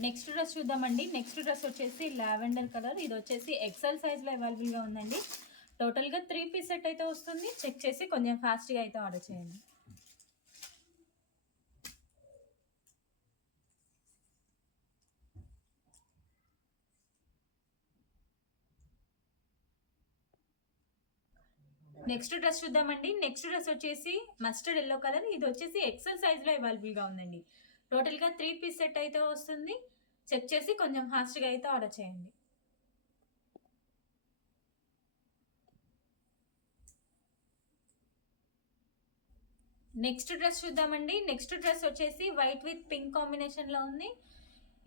Next dress చూద్దామండి. Next dress వచ్చేసి lavender colour. ఇది వచ్చేసి ఎక్సెల్ సైజ్లో అవైలబుల్గా ఉందండి. టోటల్గా 3 పీస్ సెట్ అయితే వస్తుంది. చెక్ చేసి కొంచెం ఫాస్ట్గా అయితే ఆర్డర్ చేయండి. నెక్స్ట్ డ్రెస్ చూద్దామండి. నెక్స్ట్ డ్రెస్ వచ్చేసి మస్టర్డ్ ఎల్లో కలర్. ఇది వచ్చేసి ఎక్సెల్ సైజ్లో అవైలబుల్గా ఉందండి. టోటల్గా 3 పీస్ సెట్ అయితే వస్తుంది. చెక్ చేసి కొంచెం ఫాస్ట్గా అయితే ఆర్డర్ చేయండి. నెక్స్ట్ డ్రెస్ చూద్దామండి. నెక్స్ట్ డ్రెస్ వచ్చేసి వైట్ విత్ పింక్ కాంబినేషన్లో ఉంది.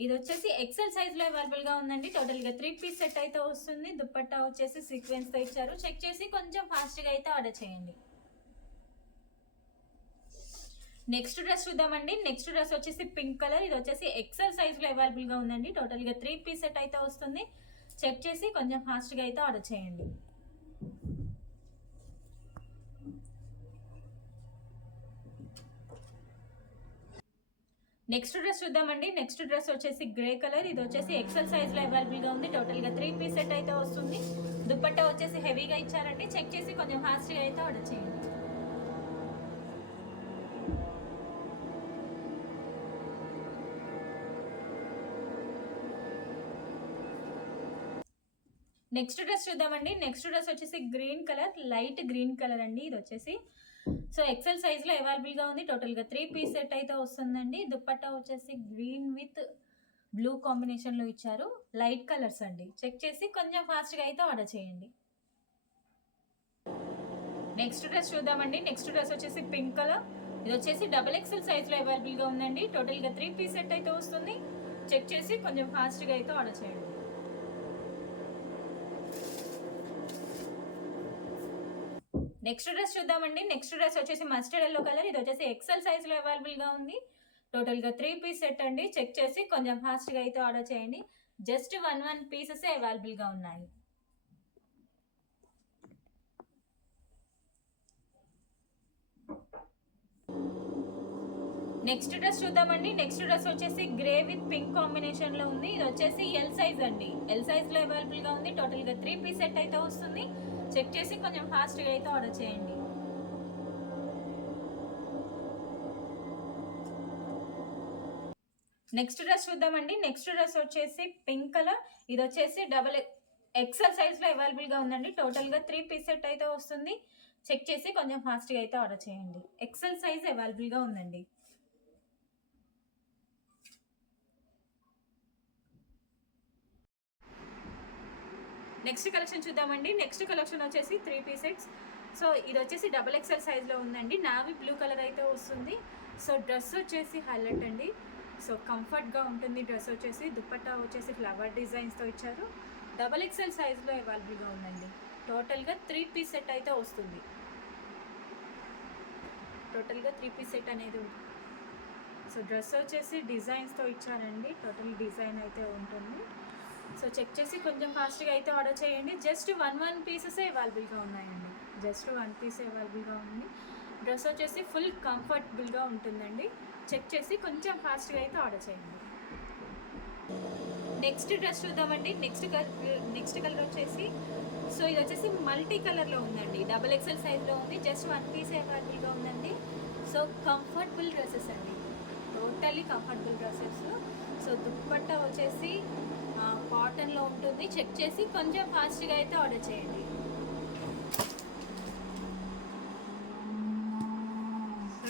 ఇది వచ్చేసి ఎక్సెల్ సైజ్లో అవైలబుల్గా ఉందండి. టోటల్గా 3 పీస్ సెట్ అయితే వస్తుంది. దుప్పట్టా వచ్చేసి సీక్వెన్స్తో ఇచ్చారు. చెక్ చేసి కొంచెం ఫాస్ట్గా అయితే ఆర్డర్ చేయండి. నెక్స్ట్ డ్రెస్ చూద్దామండి. నెక్స్ట్ డ్రెస్ వచ్చేసి పింక్ కలర్. ఇది వచ్చేసి ఎక్సెల్ సైజ్లో అవైలబుల్గా ఉందండి. టోటల్గా 3 పీస్ సెట్ అయితే వస్తుంది. చెక్ చేసి కొంచెం ఫాస్ట్గా అయితే ఆర్డర్ చేయండి. నెక్స్ట్ డ్రెస్ చూద్దామండి. నెక్స్ట్ డ్రెస్ వచ్చేసి గ్రే కలర్. ఇది వచ్చేసి ఎక్సెల్ సైజ్లో అవైలబుల్గా ఉంది. టోటల్గా 3 పీస్ సెట్ అయితే వస్తుంది. దుప్పట్టా వచ్చేసి హెవీగా ఇచ్చారండి. చెక్ చేసి కొంచెం ఫాస్ట్గా అయితే ఆర్డర్ చేయండి. నెక్స్ట్ డ్రెస్ చూద్దామండి. నెక్స్ట్ డ్రెస్ వచ్చేసి green colour, light green colour అండి. ఇది వచ్చేసి సో ఎక్సెల్ సైజ్లో అవైలబుల్గా ఉంది. టోటల్గా 3 పీస్ సెట్ అయితే వస్తుందండి. దుప్పట్టా వచ్చేసి గ్రీన్ విత్ బ్లూ కాంబినేషన్లో ఇచ్చారు. లైట్ కలర్స్ అండి. చెక్ చేసి కొంచెం ఫాస్ట్గా అయితే ఆర్డర్ చేయండి. నెక్స్ట్ డ్రెస్ చూద్దామండి. నెక్స్ట్ డ్రెస్ వచ్చేసి పింక్ కలర్. ఇది వచ్చేసి XXL సైజ్లో అవైలబుల్గా ఉందండి. టోటల్గా 3 పీస్ సెట్ అయితే వస్తుంది. చెక్ చేసి కొంచెం ఫాస్ట్గా అయితే ఆర్డర్ చేయండి. నెక్స్ట్ డ్రెస్ చూద్దామండి. నెక్స్ట్ డ్రెస్ వచ్చేసి మస్టర్డ్ ఎల్లో కలర్. ఇది వచ్చేసి ఎక్సెల్ సైజ్లో అవైలబుల్గా ఉంది. టోటల్గా 3 పీస్ సెట్ అండి. చెక్ చేసి కొంచెం ఫాస్ట్గా అయితే ఆర్డర్ చేయండి. జస్ట్ 1 పీసెస్ అవైలబుల్గా ఉన్నాయి. నెక్స్ట్ డ్రెస్ చూద్దామండి. నెక్స్ట్ డ్రెస్ వచ్చేసి గ్రే విత్ పింక్ కాంబినేషన్లో ఉంది. ఇది వచ్చేసి ఎల్ సైజ్ అండి. ఎల్ సైజ్లో అవైలబుల్గా ఉంది. టోటల్గా 3 పీస్ సెట్ అయితే వస్తుంది. చెక్ చేసి కొంచెం ఫాస్ట్గా అయితే ఆర్డర్ చేయండి. నెక్స్ట్ డ్రెస్ చూద్దామండి. నెక్స్ట్ డ్రెస్ వచ్చేసి పింక్ కలర్. ఇది వచ్చేసి XXL సైజ్లో అవైలబుల్గా ఉందండి. టోటల్గా 3 పీస్ సెట్ అయితే వస్తుంది. చెక్ చేసి కొంచెం ఫాస్ట్గా అయితే ఆర్డర్ చేయండి. ఎక్సెల్ సైజ్ అవైలబుల్గా ఉందండి. నెక్స్ట్ కలెక్షన్ చూద్దామండి. నెక్స్ట్ కలెక్షన్ వచ్చేసి 3 పీస్ సెట్స్. సో ఇది వచ్చేసి XXL సైజ్లో ఉందండి. నావీ బ్లూ కలర్ అయితే వస్తుంది. సో డ్రెస్ వచ్చేసి హైలైట్ అండి. సో కంఫర్ట్గా ఉంటుంది డ్రెస్ వచ్చేసి. దుప్పట్టా వచ్చేసి ఫ్లవర్ డిజైన్స్తో ఇచ్చారు. XXL సైజ్లో అవైలబుల్గా ఉందండి. టోటల్గా 3 పీస్ సెట్ అయితే వస్తుంది. టోటల్గా 3 పీస్ సెట్ అనేది ఉంటుంది. సో డ్రెస్ వచ్చేసి డిజైన్స్తో ఇచ్చారండి. టోటల్ డిజైన్ అయితే ఉంటుంది. సో చెక్ చేసి కొంచెం ఫాస్ట్గా అయితే ఆర్డర్ చేయండి. జస్ట్ 1 పీసెస్ అవైలబుల్గా ఉన్నాయండి. జస్ట్ 1 పీస్ అవైలబుల్గా ఉంది. డ్రెస్ వచ్చేసి ఫుల్ కంఫర్టబుల్గా ఉంటుందండి. చెక్ చేసి కొంచెం ఫాస్ట్గా అయితే ఆర్డర్ చేయండి. నెక్స్ట్ డ్రెస్ చూద్దామండి. నెక్స్ట్ కలర్ వచ్చేసి సో ఇది వచ్చేసి మల్టీ కలర్లో ఉందండి. XXL సైజ్లో ఉంది. జస్ట్ 1 పీస్ అవైలబుల్గా ఉందండి. సో కంఫర్టబుల్ డ్రెస్సెస్ అండి. Totally comfortable dresses. So dupatta వచ్చేసి కాటన్లో ఉంటుంది. చెక్ చేసి కొంచెం ఫాస్ట్గా అయితే ఆర్డర్ చేయండి.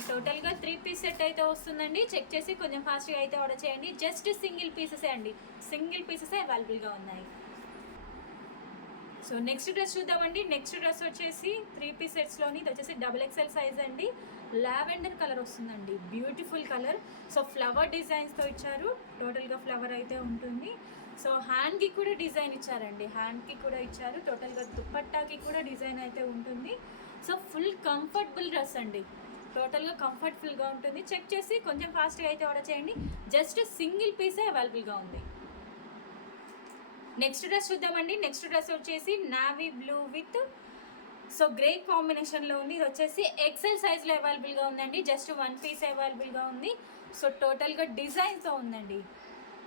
టోటల్గా 3 పీస్ సెట్ అయితే వస్తుందండి. చెక్ చేసి కొంచెం ఫాస్ట్గా అయితే ఆర్డర్ చేయండి. జస్ట్ సింగిల్ పీసెసే అండి. సింగిల్ పీసెసే అవైలబుల్గా ఉన్నాయి. సో నెక్స్ట్ డ్రెస్ చూద్దామండి. నెక్స్ట్ డ్రెస్ వచ్చేసి 3 పీస్ సెట్స్లోని ఇది వచ్చేసి XXL సైజ్ అండి. లావెండర్ కలర్ వస్తుందండి. Beautiful colour. సో ఫ్లవర్ డిజైన్స్తో ఇచ్చారు. టోటల్గా ఫ్లవర్ అయితే ఉంటుంది. సో హ్యాండ్కి కూడా డిజైన్ ఇచ్చారండి. హ్యాండ్కి కూడా ఇచ్చారు. టోటల్గా దుప్పట్టాకి కూడా డిజైన్ అయితే ఉంటుంది. సో ఫుల్ కంఫర్టబుల్ డ్రెస్ అండి. టోటల్గా కంఫర్టబుల్గా ఉంటుంది. చెక్ చేసి కొంచెం ఫాస్ట్గా అయితే ఆర్డర్ చేయండి. జస్ట్ సింగిల్ పీసే అవైలబుల్గా ఉంది. నెక్స్ట్ డ్రెస్ చూద్దామండి. నెక్స్ట్ డ్రెస్ వచ్చేసి navy blue with so grey కాంబినేషన్లో ఉంది. ఇది వచ్చేసి ఎక్సెల్ సైజ్లో అవైలబుల్గా ఉందండి. జస్ట్ 1 పీస్ అవైలబుల్గా ఉంది. సో టోటల్గా డిజైన్తో ఉందండి.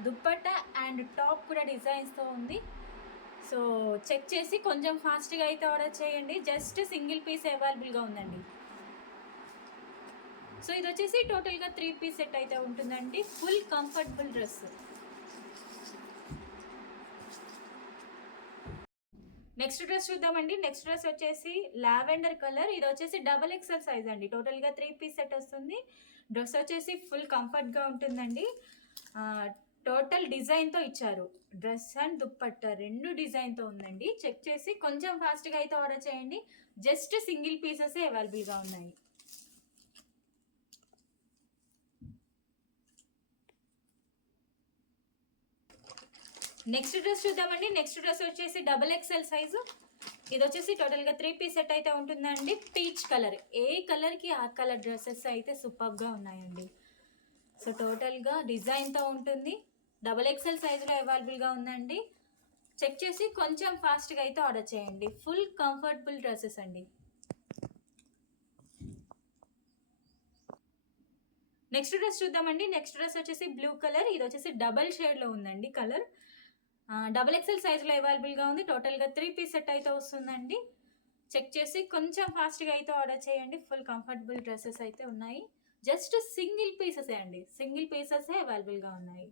దుప్పట్టా అండ్ టాప్ కూడా డిజైన్స్తో ఉంది. సో చెక్ చేసి కొంచెం ఫాస్ట్గా అయితే ఆర్డర్ చేయండి. జస్ట్ సింగిల్ పీస్ అవైలబుల్గా ఉందండి. సో ఇది వచ్చేసి టోటల్గా 3 పీస్ సెట్ అయితే ఉంటుందండి. Full comfortable dress. Next dress చూద్దామండి. నెక్స్ట్ డ్రెస్ వచ్చేసి లావెండర్ కలర్. ఇది వచ్చేసి XXL సైజ్ అండి. టోటల్గా 3 పీస్ సెట్ వస్తుంది. డ్రెస్ వచ్చేసి ఫుల్ కంఫర్ట్గా ఉంటుందండి. టోటల్ డిజైన్తో ఇచ్చారు. డ్రెస్ అండ్ దుప్పట్టా 2 డిజైన్తో ఉందండి. చెక్ చేసి కొంచెం ఫాస్ట్గా అయితే ఆర్డర్ చేయండి. జస్ట్ సింగిల్ పీసెస్ అవైలబుల్గా ఉన్నాయి. నెక్స్ట్ డ్రెస్ చూద్దామండి. నెక్స్ట్ డ్రెస్ వచ్చేసి XXL సైజు. ఇది వచ్చేసి టోటల్గా 3 పీస్ సెట్ అయితే ఉంటుందండి. Peach colour. ఏ కలర్కి ఆ కలర్ డ్రెస్సెస్ అయితే సూపర్గా ఉన్నాయండి. సో టోటల్గా డిజైన్తో ఉంటుంది. XXL సైజులో అవైలబుల్గా ఉందండి. చెక్ చేసి కొంచెం ఫాస్ట్గా అయితే ఆర్డర్ చేయండి. ఫుల్ కంఫర్టబుల్ డ్రెస్సెస్ అండి. నెక్స్ట్ డ్రెస్ చూద్దామండి. నెక్స్ట్ డ్రెస్ వచ్చేసి బ్లూ కలర్. ఇది వచ్చేసి డబల్ షేడ్లో ఉందండి కలర్. XXL సైజులో అవైలబుల్గా ఉంది. టోటల్గా 3 పీస్ సెట్ అయితే వస్తుందండి. చెక్ చేసి కొంచెం ఫాస్ట్గా అయితే ఆర్డర్ చేయండి. ఫుల్ కంఫర్టబుల్ డ్రెస్సెస్ అయితే ఉన్నాయి. జస్ట్ సింగిల్ పీసెసే అండి. సింగిల్ పీసెసే అవైలబుల్గా ఉన్నాయి.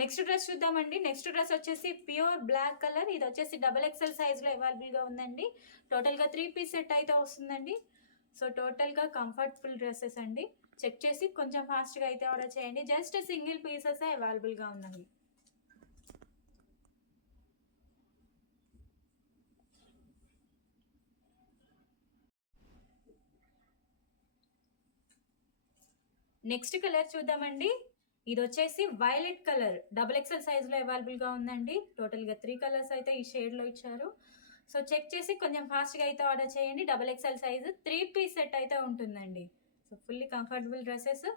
నెక్స్ట్ డ్రెస్ చూద్దామండి. నెక్స్ట్ డ్రెస్ వచ్చేసి ప్యూర్ బ్లాక్ కలర్. ఇది వచ్చేసి XXL సైజులో అవైలబుల్గా ఉందండి. టోటల్గా 3 పీస్ సెట్ అయితే వస్తుందండి. సో టోటల్గా కంఫర్టబుల్ డ్రెస్సెస్ అండి. చెక్ చేసి కొంచెం ఫాస్ట్గా అయితే ఆర్డర్ చేయండి. జస్ట్ సింగిల్ పీసెస్ అవైలబుల్గా ఉన్నాయి. నెక్స్ట్ కలర్ చూద్దామండి. ఇది వచ్చేసి వైలెట్ కలర్. XXL సైజులో అవైలబుల్గా ఉందండి. టోటల్గా 3 కలర్స్ అయితే ఈ షేడ్లో ఇచ్చారు. సో చెక్ చేసి కొంచెం ఫాస్ట్గా అయితే ఆర్డర్ చేయండి. XXL సైజు 3 పీస్ సెట్ అయితే ఉంటుందండి. So fully comfortable dresses.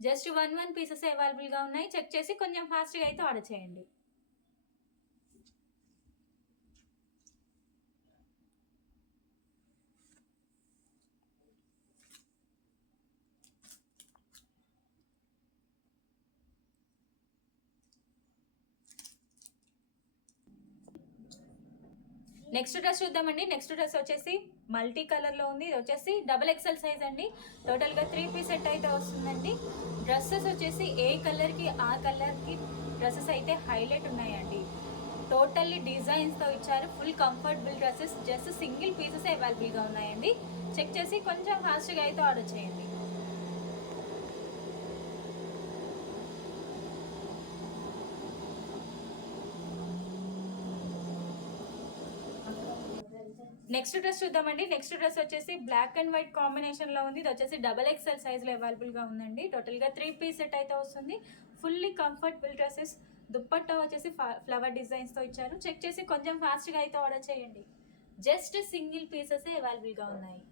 Just 1 pieces అవైలబుల్గా ఉన్నాయి. చెక్ చేసి కొంచెం ఫాస్ట్గా అయితే ఆర్డర్ చేయండి. నెక్స్ట్ డ్రెస్ చూద్దామండి. నెక్స్ట్ డ్రెస్ వచ్చేసి మల్టీ కలర్లో ఉంది. ఇది వచ్చేసి XXL సైజ్ అండి. టోటల్గా 3 పీస్ సెట్ అయితే వస్తుందండి. డ్రెస్సెస్ వచ్చేసి ఏ కలర్కి ఆ కలర్కి డ్రెస్సెస్ అయితే హైలైట్ ఉన్నాయండి. టోటల్లీ డిజైన్స్తో ఇచ్చారు. Full comfortable dresses. Just single pieces అవైలబుల్గా ఉన్నాయండి. చెక్ చేసి కొంచెం ఫాస్ట్గా అయితే ఆర్డర్ చేయండి. నెక్స్ట్ డ్రెస్ చూద్దామండి. నెక్స్ట్ డ్రెస్ వచ్చేసి బ్లాక్ అండ్ వైట్ కాంబినేషన్లో ఉంది. ఇది వచ్చేసి XXL సైజ్లో అవైలబుల్గా ఉందండి. టోటల్గా 3 పీస్ సెట్ అయితే వస్తుంది. Fully comfortable dresses. దుప్పట్టా వచ్చేసి ఫ్లవర్ డిజైన్స్తో ఇచ్చారు. చెక్ చేసి కొంచెం ఫాస్ట్గా అయితే ఆర్డర్ చేయండి. జస్ట్ సింగిల్ పీసెస్ అవైలబుల్గా ఉన్నాయి.